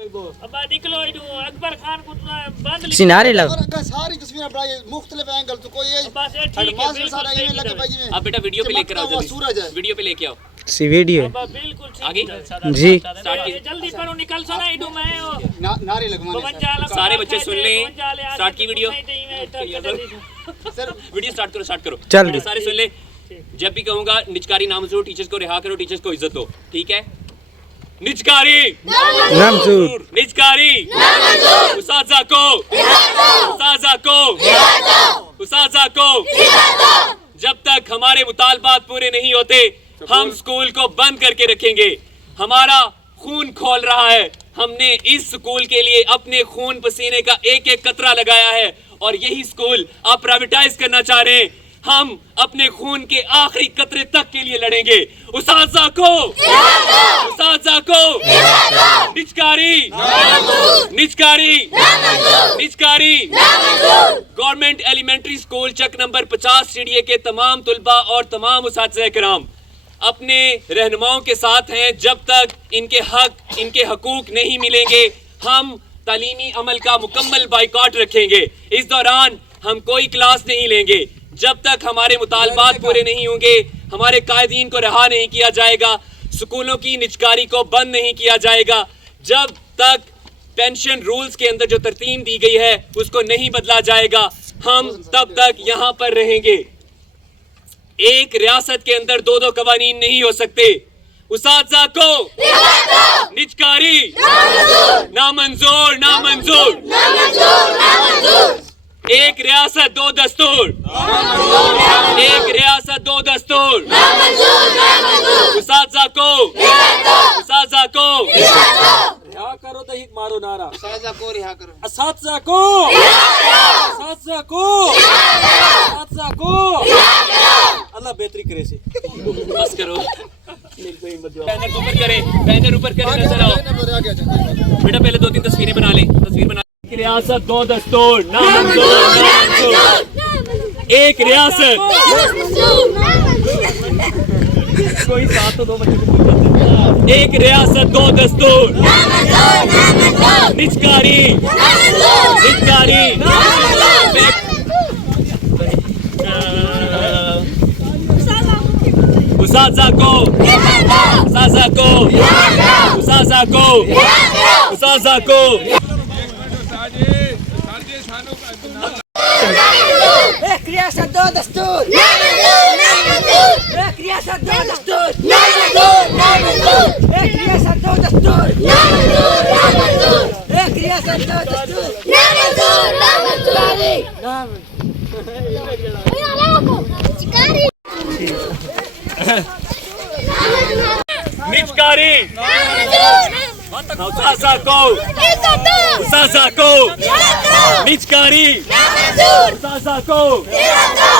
ابا نکلو اکبر خان کو بند سینارے لگ ساری تصویریں بڑھائی مختلف اینگل تو کوئی بس یہ ٹھیک ہے سارا یہ لگے بھائی میں آپ بیٹا ویڈیو پہ لے کر آؤ جلدی سورج ہے ویڈیو پہ لے کے آؤ سی ویڈیو ابا بالکل آگے جی جلدی کرو نکل سو نا ایڈو میں نعرے لگوانے سارے بچے سن لیں سٹارٹ کی ویڈیو ویڈیو سٹارٹ کرو چل سارے سن لیں جب بھی کہوں گا نچکاری نامزور ٹیچرز کو رہا کرو ٹیچرز کو عزت دو ٹھیک ہے نچکاری نامزور نچکاری اساتذہ کو جب تک ہمارے مطالبات پورے نہیں ہوتے ہم سکول کو بند کر کے رکھیں گے ہمارا خون کھول رہا ہے ہم نے اس سکول کے لیے اپنے خون پسینے کا ایک ایک قطرہ لگایا ہے اور یہی سکول آپ پرائیویٹائز کرنا چاہ رہے ہیں ہم اپنے خون کے آخری قطرے تک کے لیے لڑیں گے اساتذہ کو نچکاری گورنمنٹ ایلیمنٹری سکول چک نمبر 50 CDA کے تمام طلباء اور تمام اساتذہ کرام اپنے رہنماؤں کے ساتھ ہیں جب تک ان کے حقوق نہیں ملیں گے ہم تعلیمی عمل کا مکمل بائیکاٹ رکھیں گے اس دوران ہم کوئی کلاس نہیں لیں گے جب تک ہمارے مطالبات پورے نہیں ہوں گے ہمارے قائدین کو رہا نہیں کیا جائے گا سکولوں کی نچکاری کو بند نہیں کیا جائے گا جب تک پینشن رولز کے اندر جو ترتیب دی گئی ہے اس کو نہیں بدلا جائے گا ہم تب تک یہاں پر رہیں گے ایک ریاست کے اندر دو قوانین نہیں ہو سکتے اساتذہ کو نچکاری نامنظور ایک ریاست دو دستور اساتذہ کو رہا کرو تو ہیک مارو نعرہ اساتذہ کو رہا کرو اساتذہ کو اللہ بہتری کرے سے بس کرو بینر اوپر کرے نظر آؤ بیٹا پہلے 2-3 تصویریں بنا لیں ریاست دو دستور نامنظور ایک ریاست کوئی ساتھ تو دو بچے کو پوچھ جاتا ہے ایک ریاست دو دستور نچکاری اساتذہ کو ایک ریاست دو دستور ایک ریاست دو دستور ایک ریاست دو دستور ایک ریاست دو نچکاری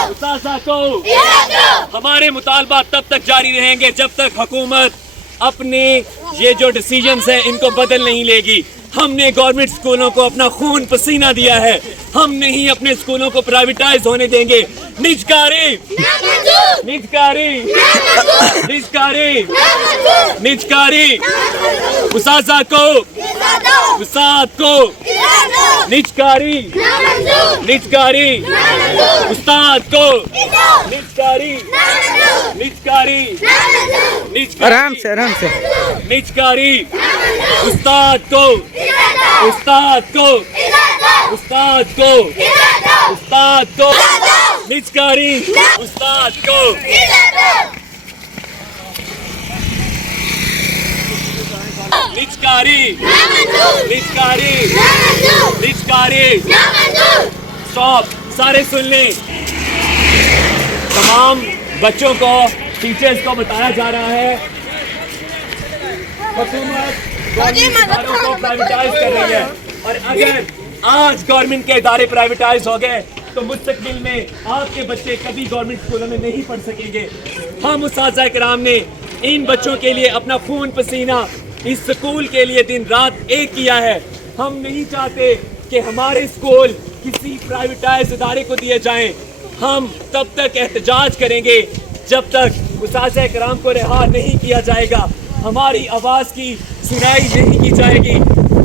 اساتذہ کو ہمارے مطالبات تب تک جاری رہیں گے جب تک حکومت اپنے یہ جو ڈیسیجنز ہیں ان کو بدل نہیں لے گی ہم نے گورنمنٹ سکولوں کو اپنا خون پسینہ دیا ہے ہم نہیں اپنے سکولوں کو پرائیویٹائز ہونے دیں گے نچکاری اساتذہ کو نچکاری استاد کو نچکاری آرام سے نچکاری استاد کو نچکاری استاد کو نچکاری سٹاپ سارے سن لیں تمام بچوں کو ٹیچرز کو بتایا جا رہا ہے حکومت اداروں کو پرائیویٹائز کر رہی ہے اور اگر آج گورنمنٹ کے ادارے پرائیویٹائز ہو گئے تو مستقبل میں آپ کے بچے کبھی گورنمنٹ اسکولوں میں نہیں پڑھ سکیں گے ہم اساتذہ کرام نے ان بچوں کے لیے اپنا خون پسینہ اس سکول کے لیے دن رات ایک کیا ہے ہم نہیں چاہتے کہ ہمارے سکول کسی پرائیویٹائز ادارے کو دیے جائیں ہم تب تک احتجاج کریں گے جب تک اساتذہ کرام کو رہا نہیں کیا جائے گا ہماری آواز کی سنائی نہیں کی جائے گی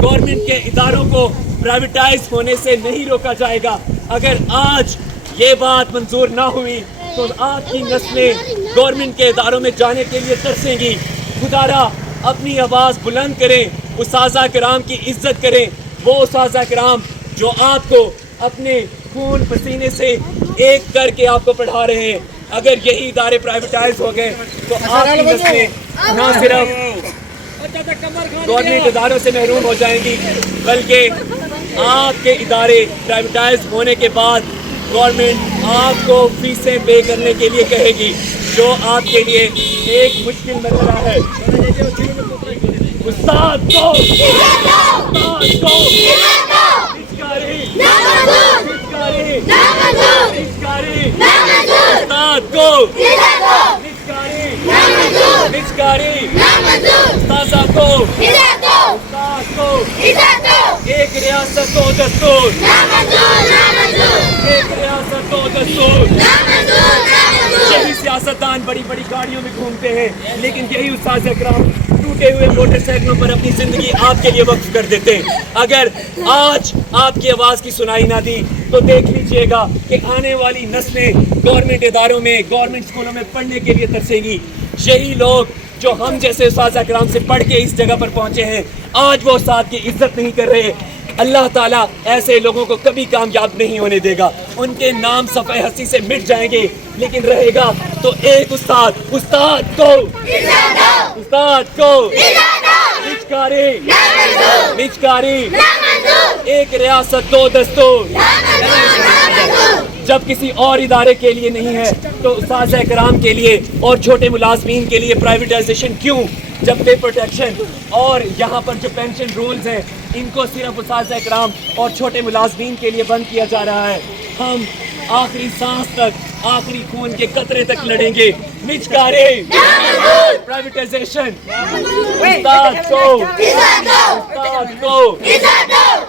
गवर्नमेंट के इदारों को प्राइवेटाइज होने से नहीं रोका जाएगा। अगर आज ये बात मंजूर ना हुई तो आपकी नस्लें गवर्नमेंट के इदारों में जाने के लिए तरसेंगी। खुदारा अपनी आवाज़ बुलंद करें, उस्ताज़ा किराम की इज्जत करें, वो उस्ताज़ा किराम जो आपको अपने खून पसीने से एक करके आपको पढ़ा रहे हैं। अगर यही इदारे प्राइवेटाइज हो गए तो आपकी नस्लें ना सिर्फ गवर्नमेंट इदारों से महरूम हो जाएंगी, बल्कि आपके इदारे प्राइवेटाइज होने के बाद गवर्नमेंट आपको फीसें पे करने के लिए कहेगी, जो आपके लिए एक मुश्किल मसला है। उस्ताद को एक रियासत दो दस्तूर, एक रियासत दो दस्तूर। यही सियासतदान बड़ी बड़ी गाड़ियों में घूमते हैं, लेकिन यही उस्ताद इकराम टूटे हुए मोटरसाइकिलों पर अपनी जिंदगी आपके लिए वक्फ कर देते हैं। अगर आज आपकी आवाज़ की सुनाई ना दी तो देख लीजिएगा कि आने वाली नस्लें गवर्नमेंट इदारों में, गवर्नमेंट स्कूलों में पढ़ने के लिए तरसेंगी। यही लोग जो हम जैसे उस्ताद इकराम से पढ़ के इस जगह पर पहुंचे हैं, आज वो उस्ताद की इज्जत नहीं कर रहे। अल्लाह ताला ऐसे लोगों को कभी कामयाब नहीं होने देगा। उनके नाम सफ़े हस्ती से मिट जाएंगे, लेकिन रहेगा तो एक उस्ताद। उस्ताद को निचकारी, एक रियासत दो दस्तूर। जब किसी और इदारे के लिए नहीं है तो उस्ताद इकराम के लिए और छोटे मुलाजमीन के लिए प्राइवेटाइजेशन क्यों? जब पे प्रोटेक्शन और यहाँ पर जो पेंशन रूल्स हैं, इनको सिर्फ उस्ताद इकराम और छोटे मुलाजमीन के लिए बंद किया जा रहा है। हम आखिरी सांस तक, आखिरी खून के कतरे तक लड़ेंगे। निचकारे प्राइवेटाइजेशन,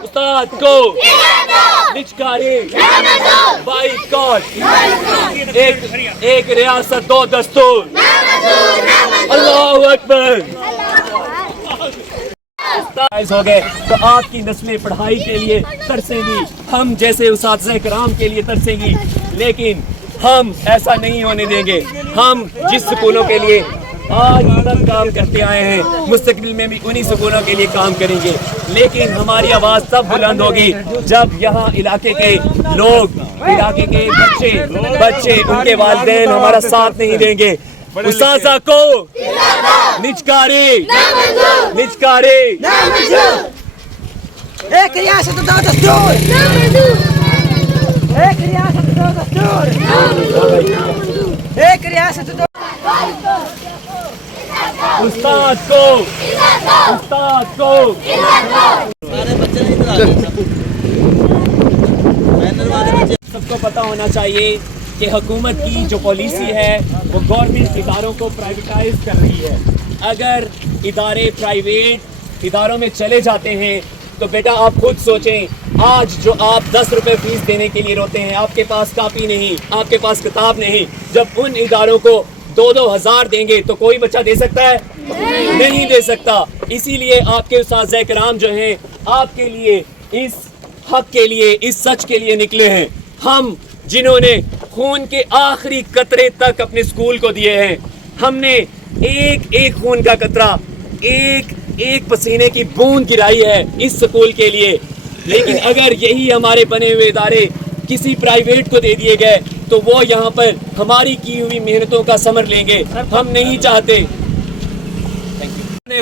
उस्ताद को निचकारे, बाइकॉट, एक रियासत दो दस्तूर। अल्लाहू अकबर। हो गए तो आपकी नस्लें पढ़ाई के लिए तरसेंगी, हम जैसे उस्ताद किराम के लिए तरसेंगी, लेकिन हम ऐसा नहीं होने देंगे। हम जिस स्कूलों के लिए आज तक काम करते आए हैं, मुस्तकबिल में भी उन्हीं स्कूलों के लिए काम करेंगे। लेकिन हमारी आवाज़ तब बुलंद होगी जब यहाँ इलाके के लोग, इलाके के बच्चे, उनके वालिदैन हमारा साथ नहीं देंगे। उस्ताज़ा को निचकारे, एक रियासत दो दस्तूर, एक रियासत दो दस्तूर, एक रियासत दो। उस्ताद को सबको पता होना चाहिए कि हुकूमत की जो पॉलिसी है वो गवर्नमेंट इदारों को प्राइवेटाइज कर रही है। अगर इदारे प्राइवेट इदारों में चले जाते हैं तो बेटा आप खुद सोचें, आज जो आप 10 रुपए फीस देने के लिए रोते हैं, आपके पास कापी नहीं, आपके पास किताब नहीं, जब उन इदारों को 2-2 हज़ार देंगे तो कोई बच्चा दे सकता है? नहीं दे सकता। इसीलिए आपके उस्ताद इकराम जो हैं आपके लिए, इस हक के लिए, इस सच के लिए निकले हैं। हम जिन्होंने खून के आखिरी कतरे तक अपने स्कूल को दिए हैं, हमने एक एक खून का कतरा, एक एक पसीने की बूंद गिराई है इस स्कूल के लिए। लेकिन अगर यही हमारे बने हुए इदारे किसी प्राइवेट को दे दिए गए तो वो यहाँ पर हमारी की हुई मेहनतों का समर लेंगे। हम नहीं चाहते।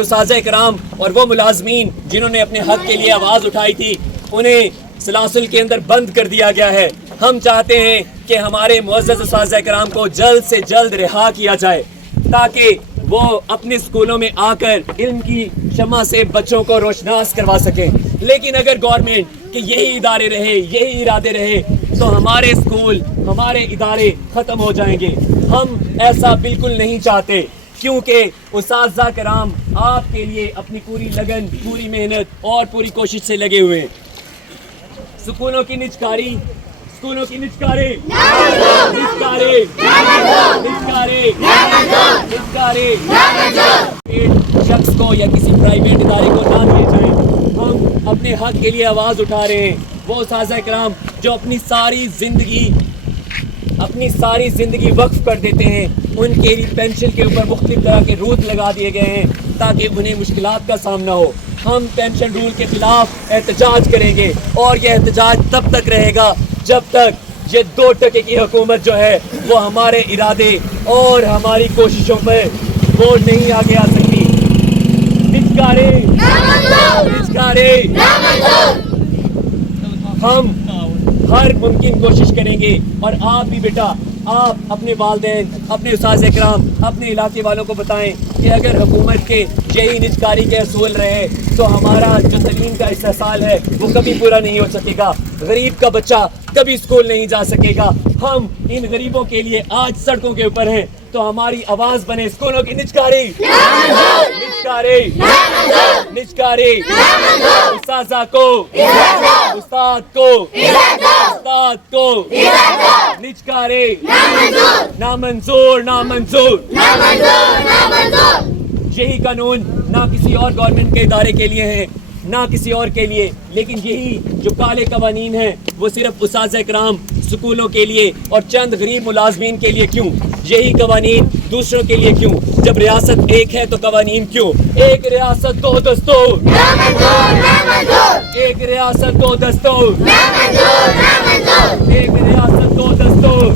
उस्ताद इकराम और वो मुलाजमीन जिन्होंने अपने हक के लिए आवाज़ उठाई थी, उन्हें सलासिल के अंदर बंद कर दिया गया है। हम चाहते हैं कि हमारे मुअज़्ज़ज़ उस्ताद इकराम को जल्द से जल्द रिहा किया जाए, ताकि वो अपने स्कूलों में आकर इल्म की शम्मा से बच्चों को रोशनास करवा सकें। लेकिन अगर गवर्नमेंट के यही इदारे रहे, यही इरादे रहे, तो हमारे स्कूल, हमारे इदारे ख़त्म हो जाएंगे। हम ऐसा बिल्कुल नहीं चाहते, क्योंकि उस्ताद किराम आपके लिए अपनी पूरी लगन, पूरी मेहनत और पूरी कोशिश से लगे हुए हैं। स्कूलों की निचकारी, स्कूलों की निचकारे, शख्स को या किसी प्राइवेट इदारे को ना दिए जाएं। ہم اپنے حق کے لیے آواز اٹھا رہے ہیں، وہ اساتذہ کرام جو اپنی ساری زندگی وقف کر دیتے ہیں، ان کے لیے پینشن کے اوپر مختلف طرح کے روٹ لگا دیے گئے ہیں تاکہ انہیں مشکلات کا سامنا ہو۔ ہم پینشن رول کے خلاف احتجاج کریں گے اور یہ احتجاج تب تک رہے گا جب تک یہ 2% کی حکومت جو ہے وہ ہمارے ارادے اور ہماری کوششوں پر وہ نہیں آگے آ سکتی۔ ہم ہر ممکن کوشش کریں گے، اور آپ بھی بیٹا، آپ اپنے والدین، اپنے اساتذہ کرام، اپنے علاقے والوں کو بتائیں کہ اگر حکومت کے یہی نجکاری کے اصول رہے تو ہمارا جو تعلیم کا استحصال ہے وہ کبھی پورا نہیں ہو سکے گا، غریب کا بچہ کبھی اسکول نہیں جا سکے گا۔ ہم ان غریبوں کے لیے آج سڑکوں کے اوپر ہیں تو ہماری آواز بنے اسکولوں کی نجکاری، اساتذہ کو، استاد کو نجکاری، نامنظور۔ یہی قانون نہ کسی اور گورنمنٹ کے ادارے کے لیے ہے، نہ کسی اور کے لیے، لیکن یہی جو کالے قوانین ہیں وہ صرف اساتذہ کرام، سکولوں کے لیے اور چند غریب ملازمین کے لیے کیوں؟ یہی قوانین دوسروں کے لیے کیوں؟ جب ریاست ایک ہے تو قوانین کیوں؟ ایک ریاست دو دستور، ایک ریاست دو دستور، ایک ریاست دو دستور۔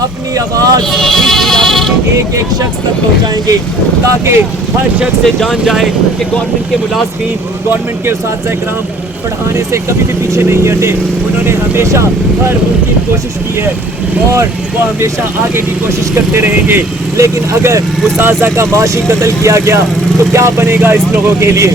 اپنی آواز اس علاقے کے ایک شخص تک پہنچائیں گے تاکہ ہر شخص سے جان جائے کہ گورنمنٹ کے ملازمین، گورنمنٹ کے اساتذہ کرام پڑھانے سے کبھی بھی پیچھے نہیں ہٹے، انہوں نے ہمیشہ ہر ممکن کوشش کی ہے اور وہ ہمیشہ آگے بھی کوشش کرتے رہیں گے۔ لیکن اگر اساتذہ کا معاشی قتل کیا گیا تو کیا بنے گا اس لوگوں کے لیے؟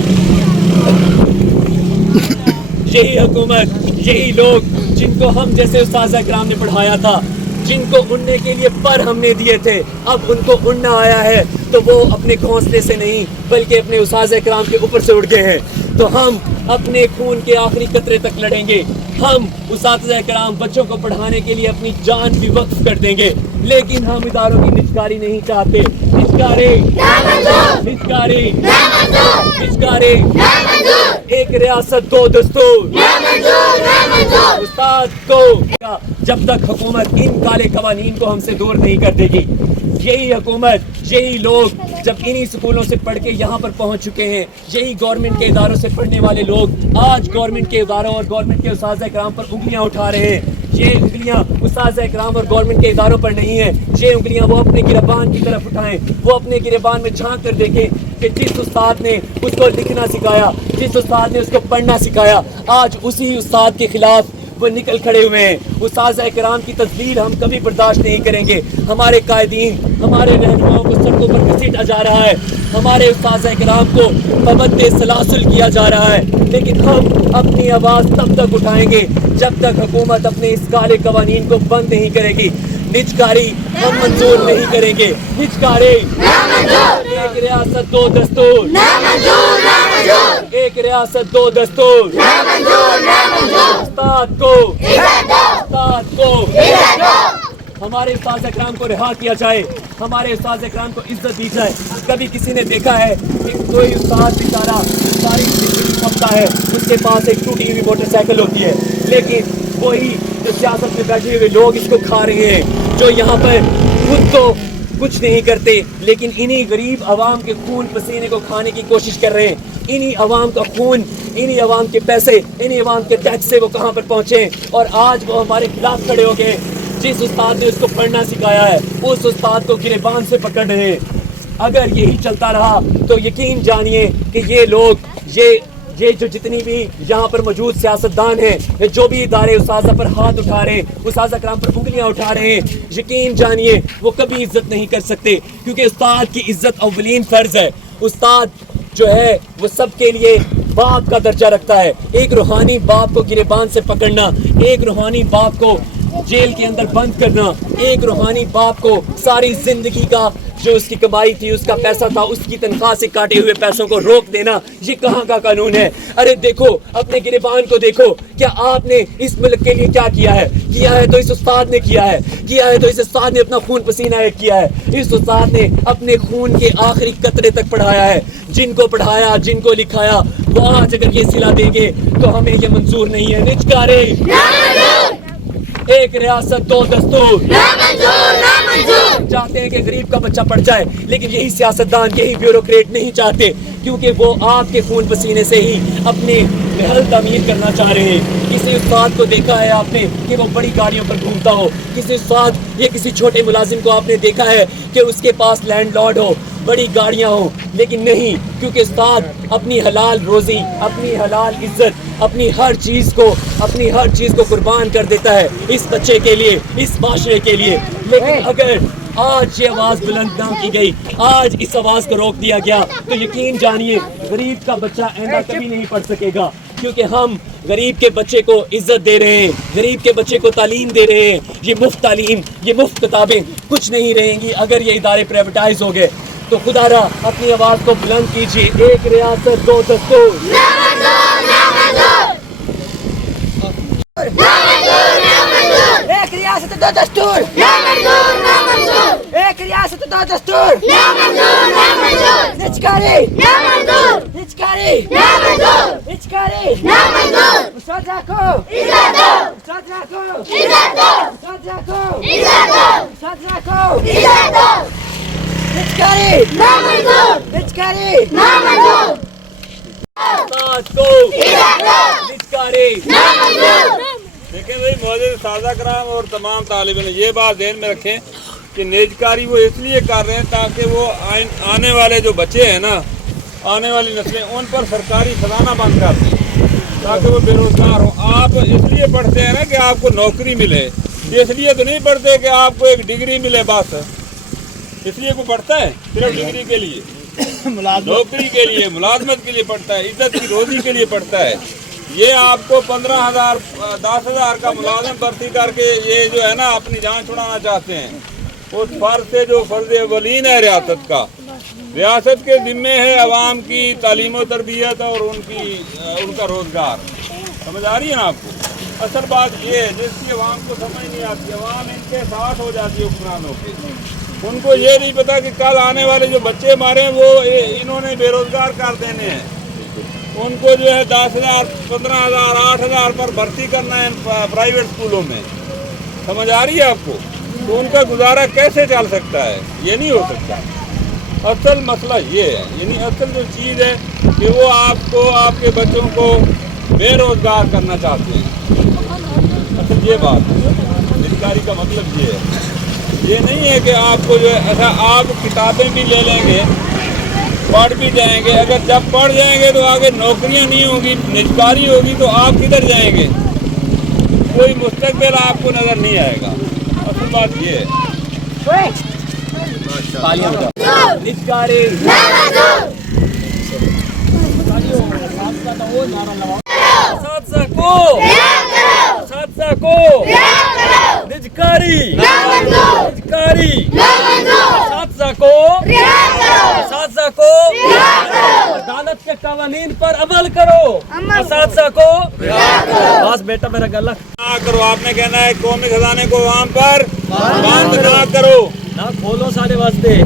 یہی حکومت، یہی لوگ جن کو ہم جیسے اساتذہ کرام نے پڑھایا تھا، جن کو اڑنے کے لیے پر ہم نے دیے تھے، اب ان کو اڑنا آیا ہے تو وہ اپنے گھونسلے سے نہیں بلکہ اپنے اساتذہ کرام کے اوپر سے اڑ گئے ہیں۔ تو ہم اپنے خون کے آخری قطرے تک لڑیں گے۔ ہم اساتذہ کرام بچوں کو پڑھانے کے لیے اپنی جان بھی وقف کر دیں گے، لیکن ہم اداروں کی نجکاری نہیں چاہتے۔ نجکاری، ایک ریاست دو دستور۔ استاد کو جب تک حکومت ان کالے قوانین کو ہم سے دور نہیں کر دے گی، یہی حکومت، یہی لوگ جب انہی سکولوں سے پڑھ کے یہاں پر پہنچ چکے ہیں، یہی گورنمنٹ کے اداروں سے پڑھنے والے لوگ آج گورنمنٹ کے اداروں اور گورنمنٹ کے اساتذہ کرام پر انگلیاں اٹھا رہے ہیں۔ یہ انگلیاں اساتذہ کرام اور گورنمنٹ کے اداروں پر نہیں ہیں، یہ انگلیاں وہ اپنے گریبان کی طرف اٹھائیں، وہ اپنے گریبان میں جھانک کر دیکھیں کہ جس استاد نے اس کو لکھنا سکھایا، جس استاد نے اس کو پڑھنا سکھایا، آج اسی استاد کے خلاف وہ نکل کھڑے ہوئے ہیں۔ اساتذہ کرام کی تذلیل ہم کبھی برداشت نہیں کریں گے۔ ہمارے قائدین، ہمارے رہنماؤں کو سڑکوں پر گھسیٹا جا رہا ہے، ہمارے اساتذہ کرام کو پابند سلاسل کیا جا رہا ہے، لیکن ہم اپنی آواز تب تک اٹھائیں گے جب تک حکومت اپنے اس کالے قوانین کو بند نہیں کرے گی۔ نجکاری ہم منظور نہیں کریں گے۔ نجکاری، ایک ریاست دو دستور، ایک ریاست دو دستور۔ استاد کو ہمارے اساتذہ کرام کو رہا کیا جائے، ہمارے اساتذہ کرام کو عزت دی جائے۔ کبھی کسی نے دیکھا ہے کہ کوئی استاد بیچارہ ساری زندگی کھپتا ہے، اس کے پاس ایک ٹوٹی ہوئی موٹر سائیکل ہوتی ہے، لیکن وہی جو سیاست میں بیٹھے ہوئے لوگ اس کو کھا رہے ہیں، جو یہاں پر خود تو کچھ نہیں کرتے لیکن انہی غریب عوام کے خون پسینے کو کھانے کی کوشش کر رہے ہیں۔ انہی عوام کا خون، انہی عوام کے پیسے، انہی عوام کے ٹیکس سے وہ کہاں پر پہنچے، اور آج وہ ہمارے خلاف کھڑے ہو گئے۔ جس استاد نے اس کو پڑھنا سکھایا ہے اس استاد کو گریبان سے پکڑ رہے ہیں۔ اگر یہی چلتا رہا تو یقین جانیے کہ یہ لوگ، یہ جو جتنی بھی یہاں پر موجود سیاستدان ہیں، جو بھی ادارے اساتذہ پر ہاتھ اٹھا رہے ہیں، اساتذہ کرام پر انگلیاں اٹھا رہے ہیں، یقین جانیے وہ کبھی عزت نہیں کر سکتے، کیونکہ استاد کی عزت اولین فرض ہے۔ استاد جو ہے وہ سب کے لیے باپ کا درجہ رکھتا ہے۔ ایک روحانی باپ کو گریبان سے پکڑنا، ایک روحانی باپ کو जेल के अंदर बंद करना, एक रूहानी बाप को सारी जिंदगी का जो उसकी कमाई थी, उसका पैसा था, उसकी तनख्वाह से काटे हुए पैसों को रोक देना, ये कहाँ का कानून है? अरे देखो अपने गिरबान को देखो, क्या आपने इस मुल्क के लिए क्या किया है? किया है तो इस उस्ताद ने किया है, किया है तो इस उस्ताद ने अपना खून पसीना एक किया है, इस उस्ताद ने अपने खून के आखिरी कतरे तक पढ़ाया है, जिनको पढ़ाया, जिनको लिखाया, वो आज अगर ये सिला देंगे तो हमें ये मंजूर नहीं है। निजकारे एक रियासत दो दस्तूर, चाहते हैं कि गरीब का बच्चा पढ़ जाए, लेकिन यही सियासतदान, यही ब्यूरोक्रेट नहीं चाहते, क्योंकि वो आपके खून पसीने से ही अपने महल तामीर करना चाह रहे हैं। किसी उस्ताद को देखा है आपने कि वो बड़ी गाड़ियों पर घूमता हो? किसी उस्ताद या किसी छोटे मुलाजिम को आपने देखा है कि उसके पास लैंडलॉर्ड हो, बड़ी गाड़ियां हो? लेकिन नहीं, क्योंकि उस्ताद अपनी हलाल रोजी, अपनी हलाल इज्जत, अपनी हर चीज को कुर्बान कर देता है इस बच्चे के लिए, इस माशरे के लिए। लेकिन अगर आज ये आवाज बुलंद ना की गई, आज इस आवाज को रोक दिया गया, तो यकीन जानिए गरीब का बच्चा आइंदा कभी नहीं पढ़ सकेगा, क्योंकि हम गरीब के बच्चे को इज्जत दे रहे हैं, गरीब के बच्चे को तालीम दे रहे हैं। ये मुफ्त तालीम, ये मुफ्त किताबें कुछ नहीं रहेंगी अगर ये इदारे प्राइवेटाइज हो गए। तो खुदारा अपनी आवाज को बुलंद कीजिए, एक रियासत दो दस्तूर, एक रियासत दो दस्तूर, एक रियासत दो दस्तूर, निजकारी, निजकारी, निजकारी, सजा को, सजा को, सजा को, सजा को, निजकारी, निजकारी, देखें भाई, मौजूद सादा कराम और तमाम तालिबान ये बात ध्यान में रखें कि निजकारी वो इसलिए कर रहे हैं ताकि वो आने वाले जो बच्चे हैं ना, आने वाली नस्लें, उन पर सरकारी खजाना बंद कर दें ताकि वो बेरोजगार हो। आप इसलिए पढ़ते हैं ना कि आपको नौकरी मिले, इसलिए तो नहीं पढ़ते कि आपको एक डिग्री मिले बस। इसलिए कोई पढ़ता है सिर्फ डिग्री के लिए, नौकरी के लिए, मुलाजमत के लिए पढ़ता है, इज्जत की रोजी के लिए पढ़ता है। ये आपको 15,000 10,000 का मुलाजिम भर्ती करके ये जो है ना अपनी जान छुड़ाना चाहते हैं। उस फर्ज से जो फर्ज अवलीन है रियासत का, रियासत के जिम्मे है अवाम की तालीम और तरबियत और उनका रोजगार। समझ आ रही है ना आपको? असल बात ये है जिसकी अवाम को समझ नहीं आती, अवाम इनके साथ हो जाती है हुक्मरानों के। उनको ये नहीं पता कि कल आने वाले जो बच्चे हमारे हैं वो इन्होंने बेरोजगार कर देने हैं। उनको जो है 10,000, 15,000, 8,000 पर भर्ती करना है प्राइवेट स्कूलों में। समझ आ रही है आपको? तो उनका गुजारा कैसे चल सकता है? ये नहीं हो सकता। असल मसला ये है, यानी असल जो चीज़ है कि वो आपको, आपके बच्चों को बेरोजगार करना चाहते हैं। असल ये बात है, निजकारी का मतलब ये है। ये नहीं है कि आपको जो है ऐसा आप किताबें भी ले लेंगे, पढ़ भी जाएंगे, अगर जब पढ़ जाएंगे तो आगे नौकरियां नहीं होगी, निजकारी होगी, तो आप किधर जाएंगे? कोई मुस्तकबिल आपको नजर नहीं आएगा। असल बात ये है। निजकारी निजकारी अदालत के कानून पर अमल करो, असातिज़ा को बस बेटा मेरा गला ना करो। आपने कहना है कौमी खजाने को वहाँ पर बंद ना करो, ना खोलो सारे वास्ते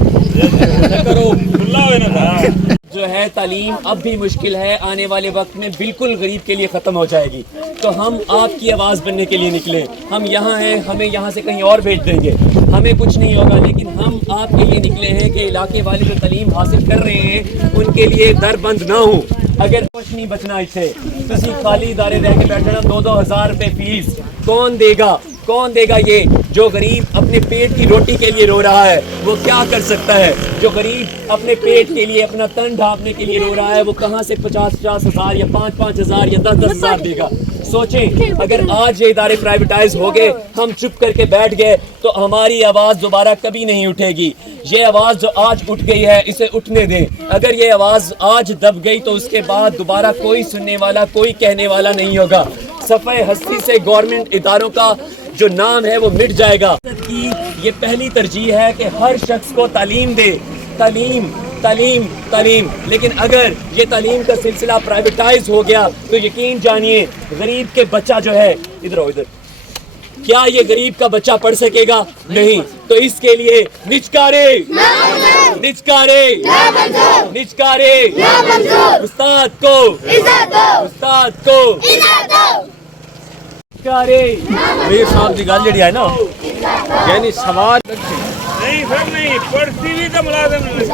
करो, खुला हो ना। जो है तालीम अब भी मुश्किल है, आने वाले वक्त में बिल्कुल गरीब के लिए ख़त्म हो जाएगी। तो हम आपकी आवाज़ बनने के लिए निकले। हम यहाँ हैं, हमें यहाँ से कहीं और भेज देंगे, हमें कुछ नहीं होगा, लेकिन हम आपके लिए निकले हैं कि इलाके वाले जो तालीम हासिल कर रहे हैं उनके लिए दर बंद ना हो। अगर कुछ नहीं बचना इसे, किसी खाली इदारे रह के बैठना, 2-2 हज़ार रुपये फीस कौन देगा? कौन देगा? ये जो गरीब अपने पेट की रोटी के लिए रो रहा है वो क्या कर सकता है? जो गरीब अपने पेट के लिए, अपना तन ढांपने के लिए रो रहा है वो कहाँ से 50-50 हज़ार या 5-5 हज़ार या 10-10 हज़ार देगा? सोचें, अगर आज ये इदारे प्राइवेटाइज हो गए, हम चुप करके बैठ गए, तो हमारी आवाज़ दोबारा कभी नहीं उठेगी। ये आवाज़ जो आज उठ गई है इसे उठने दें। अगर ये आवाज़ आज दब गई तो उसके बाद दोबारा कोई सुनने वाला, कोई कहने वाला नहीं होगा। सफ़े हस्ती से गवर्नमेंट इदारों का جو نام ہے وہ مٹ جائے گا. کی یہ پہلی ترجیح ہے کہ ہر شخص کو تعلیم دے, تعلیم تعلیم تعلیم. لیکن اگر یہ تعلیم کا سلسلہ پرائیویٹائز ہو گیا تو یقین جانیے غریب کے بچہ جو ہے, ادھر آؤ ادھر, کیا یہ غریب کا بچہ پڑھ سکے گا؟ نہیں. تو اس کے لیے نچکارے نچکارے نچکارے, استاد کو استاد کو نچکارے. میر صاحب کی گل جڑی ہے نا, یعنی سوال نہیں سر نہیں, پڑھتی بھی تو ملازم نہیں.